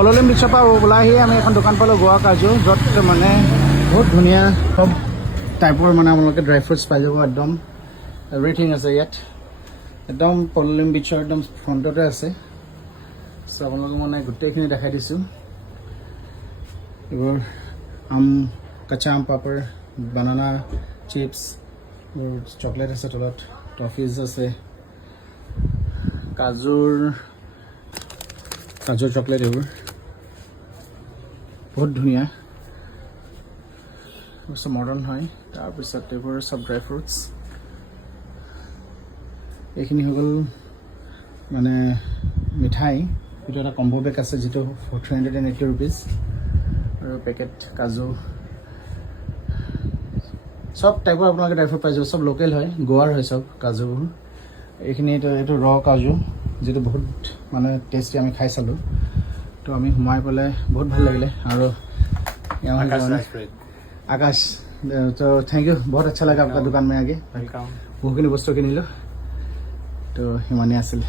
পললিম বিচৰ পৰা ওলাই আহি আমি এখন দোকান পালোঁ গোৱা কাজু, য'ত মানে বহুত ধুনীয়া সব টাইপৰ মানে আপোনালোকে ড্ৰাই ফ্ৰুটছ পাই যাব। একদম এভৰিথিং আছে ইয়াত, একদম পললিম বিচৰ একদম ফ্ৰণ্টতে আছে। চ' আপোনালোকক মানে গোটেইখিনি দেখাই দিছোঁ। এইবোৰ আম, কাঁচা আম পাপৰ, বানানা চিপছ, চকলেট আছে তলত, টফিজ আছে, কাজুৰ চকলেট, এইবোৰ বহুত ধুনীয়া, চব মডাৰ্ণ হয়। তাৰপিছত এইবোৰ চব ড্ৰাই ফ্ৰুটছ। এইখিনি হৈ গ'ল মানে মিঠাই। এইটো এটা কম্বো পেক আছে যিটো 380 ৰুপিজ, আৰু পেকেট কাজু, চব টাইপৰ আপোনালোকে ড্ৰাই ফ্ৰুট পাই যাব। চব লোকেল হয়, গোৱাৰ হয় চব কাজুবোৰ। এইখিনি এইটো ৰ কাজু, যিটো বহুত মানে টেষ্টি, আমি খাই চালোঁ। তো আমি সোমাই পেলাই বহুত ভাল লাগিলে। আৰু আকাশ, তো থ্যাংক ইউ, বহুত আচ্ছা লাগা আপোনাৰ দোকান में आके। वेलकम। বহুখিনি বস্তু কিনিলোঁ, তো সিমানেই আছিল।